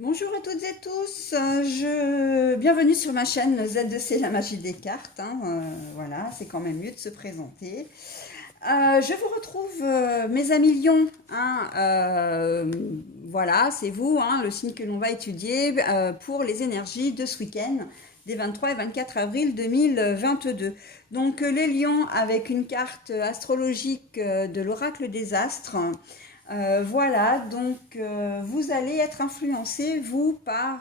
Bonjour à toutes et tous, bienvenue sur ma chaîne Z2C, la magie des cartes, hein, voilà, c'est quand même mieux de se présenter. Je vous retrouve, mes amis Lions, hein, voilà, c'est vous, hein, le signe que l'on va étudier pour les énergies de ce week-end, des 23 et 24 avril 2022. Donc les Lions avec une carte astrologique de l'oracle des astres. Voilà, donc vous allez être influencé, vous, par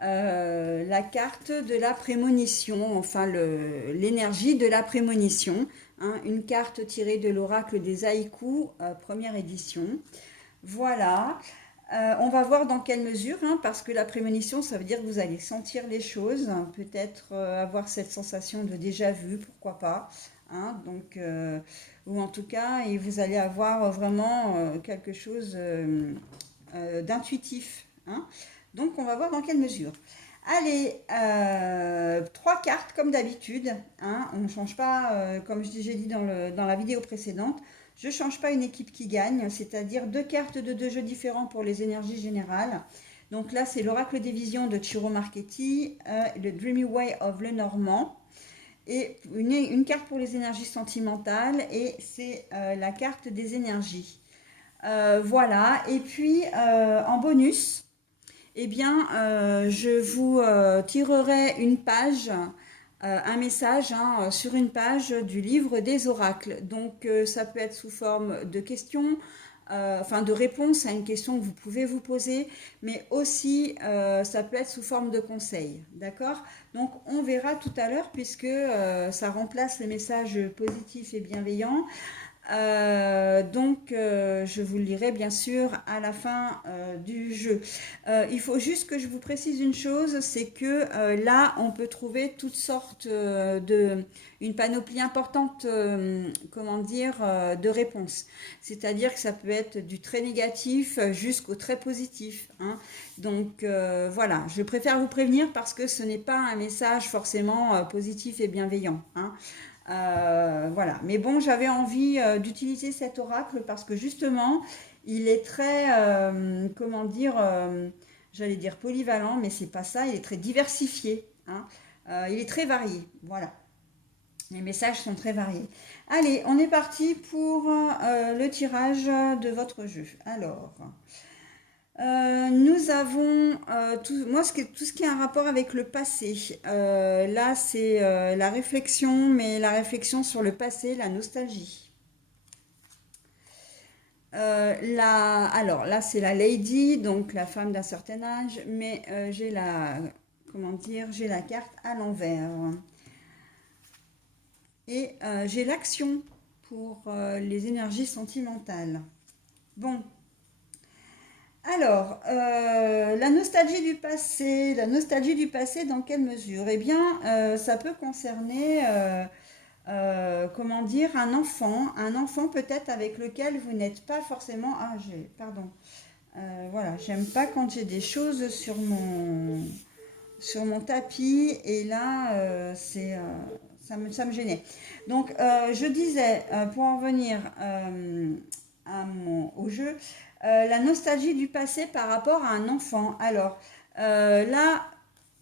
la carte de la prémonition, enfin l'énergie de la prémonition, hein, une carte tirée de l'oracle des haïkus, première édition. Voilà. On va voir dans quelle mesure, hein, parce que la prémonition, ça veut dire que vous allez sentir les choses, hein, peut-être avoir cette sensation de déjà vu, pourquoi pas, hein, donc, ou en tout cas, et vous allez avoir vraiment quelque chose d'intuitif, hein. Donc, on va voir dans quelle mesure. Allez, trois cartes comme d'habitude, hein, on ne change pas, comme j'ai dit dans la vidéo précédente, je ne change pas une équipe qui gagne, c'est-à-dire deux cartes de deux jeux différents pour les énergies générales. Donc là, c'est l'oracle des visions de Ciro Marchetti, le Dreamy Way of Lenormand, et une carte pour les énergies sentimentales, et c'est la carte des énergies. Voilà, et puis en bonus, eh bien, je vous tirerai une page, un message, hein, sur une page du livre des oracles. Donc, ça peut être sous forme de questions, enfin de réponses à une question que vous pouvez vous poser, mais aussi ça peut être sous forme de conseils. D'accord? Donc, on verra tout à l'heure puisque ça remplace les messages positifs et bienveillants. Je vous le lirai bien sûr à la fin du jeu. Il faut juste que je vous précise une chose, c'est que là, on peut trouver toutes sortes une panoplie importante, comment dire, de réponses. C'est-à-dire que ça peut être du très négatif jusqu'au très positif, hein. Donc voilà, je préfère vous prévenir parce que ce n'est pas un message forcément positif et bienveillant, hein. Voilà. Mais bon, j'avais envie d'utiliser cet oracle parce que justement, il est très, comment dire, j'allais dire polyvalent, mais c'est pas ça. Il est très diversifié, hein. Il est très varié. Voilà. Les messages sont très variés. Allez, on est parti pour le tirage de votre jeu. Alors, nous avons tout ce qui a un rapport avec le passé. Là, c'est la réflexion, mais la réflexion sur le passé, la nostalgie. Alors là, c'est la lady, donc la femme d'un certain âge, mais comment dire, j'ai la carte à l'envers. Et j'ai l'action pour les énergies sentimentales. Bon, alors, la nostalgie du passé, dans quelle mesure? Eh bien, ça peut concerner, comment dire, un enfant peut-être avec lequel vous n'êtes pas forcément. Ah, pardon. Voilà, j'aime pas quand j'ai des choses sur mon tapis et là, ça me gênait. Donc, je disais, pour en venir au jeu, la nostalgie du passé par rapport à un enfant. Alors, là,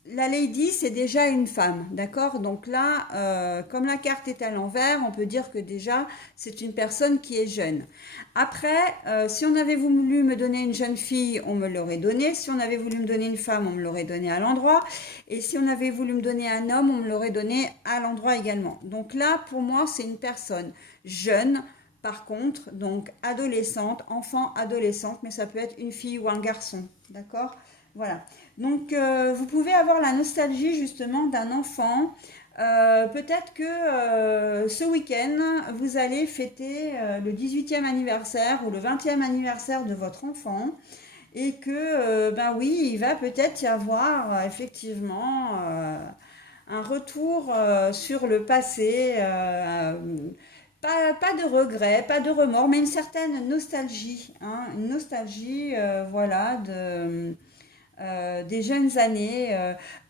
la lady, c'est déjà une femme, d'accord? Donc là, comme la carte est à l'envers, on peut dire que déjà, c'est une personne qui est jeune. Après, si on avait voulu me donner une jeune fille, on me l'aurait donné. Si on avait voulu me donner une femme, on me l'aurait donné à l'endroit. Et si on avait voulu me donner un homme, on me l'aurait donné à l'endroit également. Donc là, pour moi, c'est une personne jeune. Par contre, donc adolescente, enfant, adolescente, mais ça peut être une fille ou un garçon, d'accord? Voilà. Donc, vous pouvez avoir la nostalgie justement d'un enfant. Peut-être que ce week-end, vous allez fêter le 18e anniversaire ou le 20e anniversaire de votre enfant et que, ben oui, il va peut-être y avoir effectivement un retour sur le passé. Pas de regret, pas de remords, mais une certaine nostalgie, hein, une nostalgie, voilà, des jeunes années.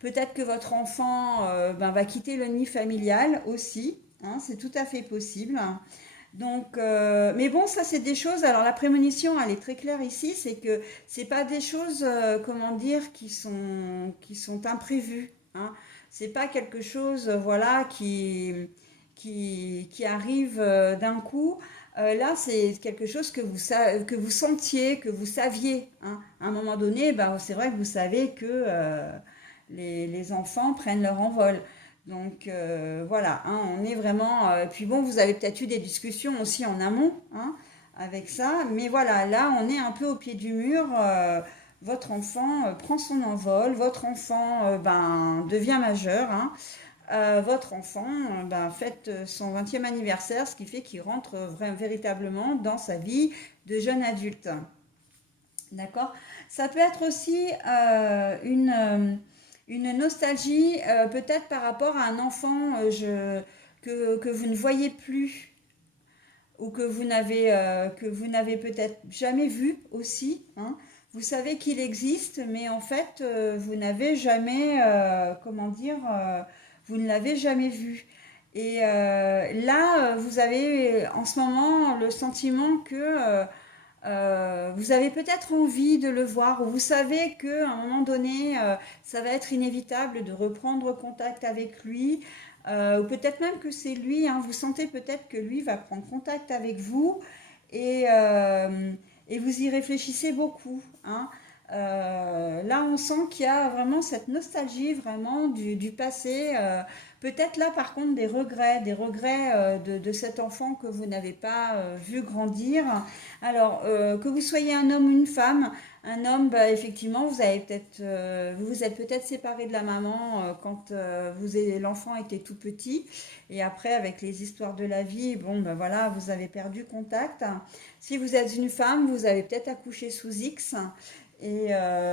Peut-être que votre enfant va quitter le nid familial aussi, hein, c'est tout à fait possible. Donc, mais bon, ça c'est des choses. Alors la prémonition, elle est très claire ici, c'est que c'est pas des choses, comment dire, qui sont imprévues. Hein. C'est pas quelque chose, voilà, qui arrive d'un coup. Là, c'est quelque chose que vous sentiez, que vous saviez. Hein. À un moment donné, bah, c'est vrai que vous savez que les enfants prennent leur envol. Donc voilà, hein, on est vraiment. Puis bon, vous avez peut-être eu des discussions aussi en amont, hein, avec ça, mais voilà, là, on est un peu au pied du mur. Votre enfant prend son envol, votre enfant ben, devient majeur, hein. Votre enfant ben, fête son 20e anniversaire, ce qui fait qu'il rentre véritablement dans sa vie de jeune adulte. D'accord? Ça peut être aussi une nostalgie, peut-être par rapport à un enfant que vous ne voyez plus ou que vous n'avez peut-être jamais vu aussi. Hein. Vous savez qu'il existe, mais en fait, vous n'avez jamais, comment dire, vous ne l'avez jamais vu. Et là, vous avez en ce moment le sentiment que vous avez peut-être envie de le voir, ou vous savez qu'à un moment donné, ça va être inévitable de reprendre contact avec lui, ou peut-être même que c'est lui, hein, vous sentez peut-être que lui va prendre contact avec vous, et, euh, et vous y réfléchissez beaucoup. Hein. Là, on sent qu'il y a vraiment cette nostalgie vraiment du passé. Peut-être là, par contre, des regrets de cet enfant que vous n'avez pas vu grandir. Alors, que vous soyez un homme ou une femme, un homme, bah, effectivement, vous vous êtes peut-être séparé de la maman quand l'enfant était tout petit, et après, avec les histoires de la vie, bon, ben voilà, vous avez perdu contact. Si vous êtes une femme, vous avez peut-être accouché sous X, et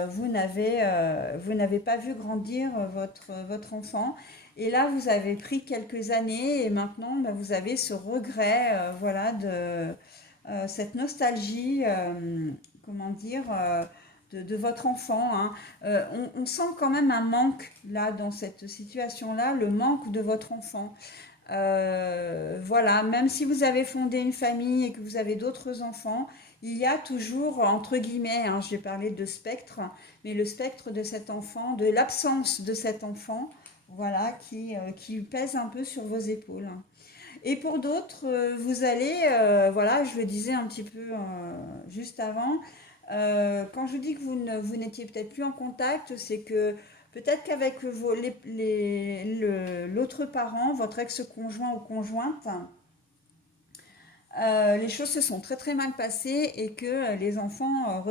vous n'avez pas vu grandir votre enfant. Et là, vous avez pris quelques années, et maintenant, ben, vous avez ce regret, voilà, cette nostalgie, comment dire, de votre enfant. Hein. On sent quand même un manque là dans cette situation-là, le manque de votre enfant. Voilà, même si vous avez fondé une famille et que vous avez d'autres enfants, il y a toujours, entre guillemets, hein, j'ai parlé de spectre, mais le spectre de cet enfant, de l'absence de cet enfant, voilà, qui pèse un peu sur vos épaules. Et pour d'autres, vous allez, voilà, je le disais un petit peu juste avant, quand je dis que vous n'étiez peut-être plus en contact, c'est que peut-être qu'avec l'autre parent, votre ex-conjoint ou conjointe, les choses se sont très très mal passées et que les enfants ont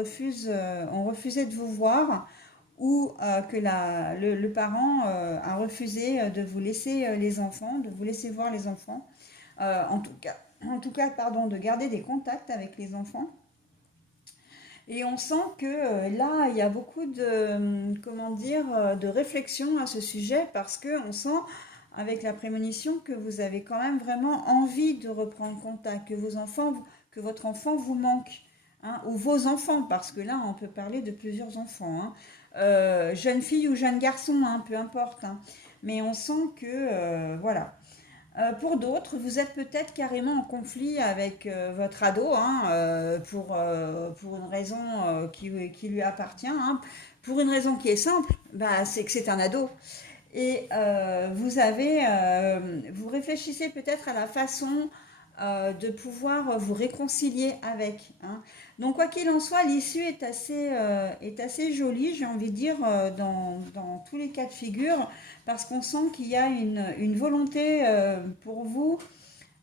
refusé de vous voir, ou que le parent a refusé de vous laisser les enfants, de vous laisser voir les enfants. En tout cas, pardon, de garder des contacts avec les enfants. Et on sent que là, il y a beaucoup comment dire, de réflexion à ce sujet, parce que on sent avec la prémonition que vous avez quand même vraiment envie de reprendre contact, que votre enfant vous manque, hein, ou vos enfants, parce que là, on peut parler de plusieurs enfants, hein. Jeune fille ou jeune garçon, hein, peu importe, hein. Mais on sent que, voilà, pour d'autres, vous êtes peut-être carrément en conflit avec votre ado, hein, pour une raison qui lui appartient, hein. Pour une raison qui est simple, bah, c'est que c'est un ado. Et vous réfléchissez peut-être à la façon de pouvoir vous réconcilier avec. Hein. Donc, quoi qu'il en soit, l'issue est assez jolie, j'ai envie de dire, dans tous les cas de figure, parce qu'on sent qu'il y a une volonté pour vous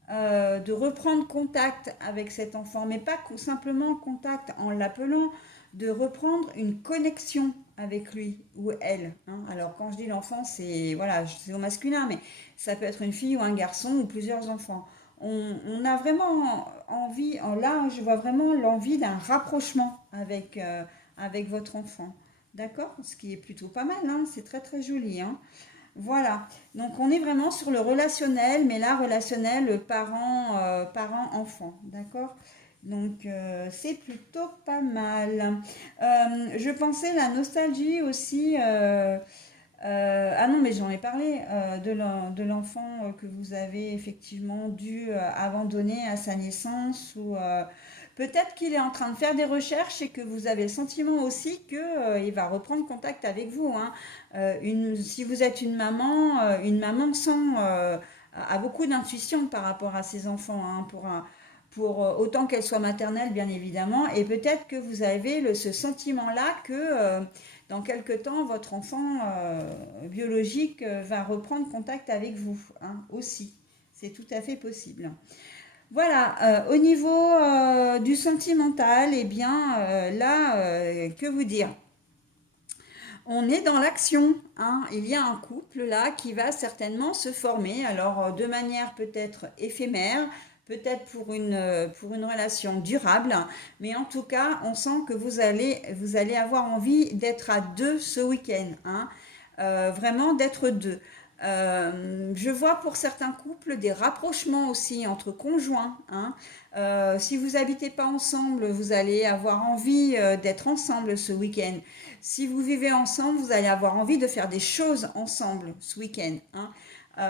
de reprendre contact avec cet enfant, mais pas simplement contact en l'appelant, de reprendre une connexion avec lui ou elle. Hein. Alors quand je dis l'enfant, c'est voilà, c'est au masculin, mais ça peut être une fille ou un garçon ou plusieurs enfants. On a vraiment envie, là je vois vraiment l'envie d'un rapprochement avec votre enfant. D'accord? Ce qui est plutôt pas mal, hein, c'est très très joli. Hein. Voilà, donc on est vraiment sur le relationnel, mais là, relationnel parent-enfant, d'accord? Donc c'est plutôt pas mal. Je pensais la nostalgie aussi, Ah non, mais j'en ai parlé de l'enfant que vous avez effectivement dû abandonner à sa naissance ou peut-être qu'il est en train de faire des recherches et que vous avez le sentiment aussi que il va reprendre contact avec vous, hein. Si vous êtes une maman a beaucoup d'intuition par rapport à ses enfants, hein, pour autant qu'elle soit maternelle, bien évidemment, et peut-être que vous avez ce sentiment-là que dans quelque temps, votre enfant biologique va reprendre contact avec vous, hein, aussi. C'est tout à fait possible. Voilà, au niveau du sentimental, eh bien, là, que vous dire? On est dans l'action, hein. Il y a un couple là qui va certainement se former, alors de manière peut-être éphémère, peut-être pour une relation durable, mais en tout cas, on sent que vous allez avoir envie d'être à deux ce week-end, hein. Vraiment d'être deux. Je vois pour certains couples des rapprochements aussi entre conjoints, hein. Si vous habitez pas ensemble, vous allez avoir envie d'être ensemble ce week-end. Si vous vivez ensemble, vous allez avoir envie de faire des choses ensemble ce week-end, hein.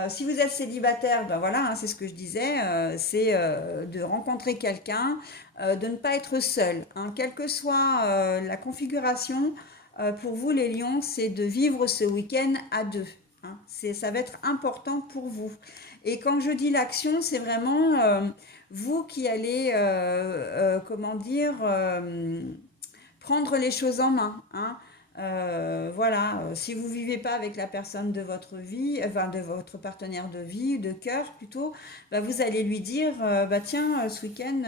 Si vous êtes célibataire, ben voilà, hein, c'est ce que je disais, c'est de rencontrer quelqu'un, de ne pas être seul, hein. Quelle que soit la configuration, pour vous les lions, c'est de vivre ce week-end à deux, hein. Ça va être important pour vous. Et quand je dis l'action, c'est vraiment vous qui allez, comment dire, prendre les choses en main, hein. Voilà, si vous vivez pas avec la personne de votre vie, enfin de votre partenaire de vie, de cœur plutôt, bah, vous allez lui dire, bah tiens, ce week-end,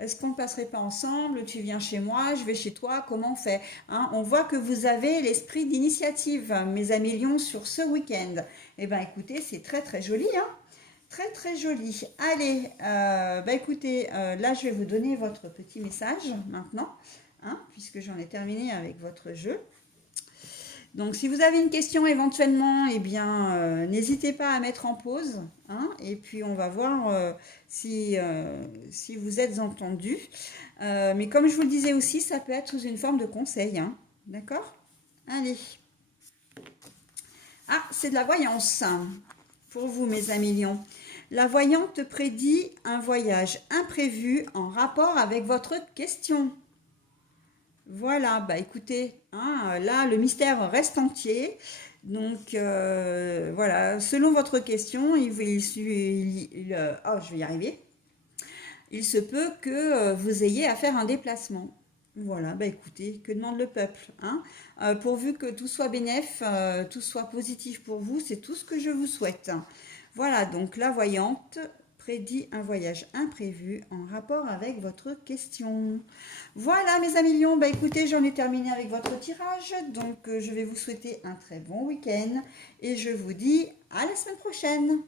est-ce qu'on passerait pas ensemble? Tu viens chez moi, je vais chez toi, comment on fait? Hein, on voit que vous avez l'esprit d'initiative, mes amis lions, sur ce week-end. Eh ben écoutez, c'est très très joli, hein. Très très joli. Allez, bah écoutez, là je vais vous donner votre petit message maintenant, hein, puisque j'en ai terminé avec votre jeu. Donc si vous avez une question éventuellement, eh bien n'hésitez pas à mettre en pause, hein, et puis on va voir si vous êtes entendu. Mais comme je vous le disais aussi, ça peut être sous une forme de conseil, hein. D'accord? Allez. Ah, c'est de la voyance pour vous, mes amis lions. La voyante prédit un voyage imprévu en rapport avec votre question. Voilà, bah écoutez, hein, là le mystère reste entier. Donc voilà, selon votre question, oh, je vais y arriver. Il se peut que vous ayez à faire un déplacement. Voilà, bah écoutez, que demande le peuple, hein? Pourvu que tout soit bénéf, tout soit positif pour vous, c'est tout ce que je vous souhaite. Voilà, donc la voyante prédit un voyage imprévu en rapport avec votre question. Voilà mes amis lions, bah écoutez, j'en ai terminé avec votre tirage, donc je vais vous souhaiter un très bon week-end et je vous dis à la semaine prochaine.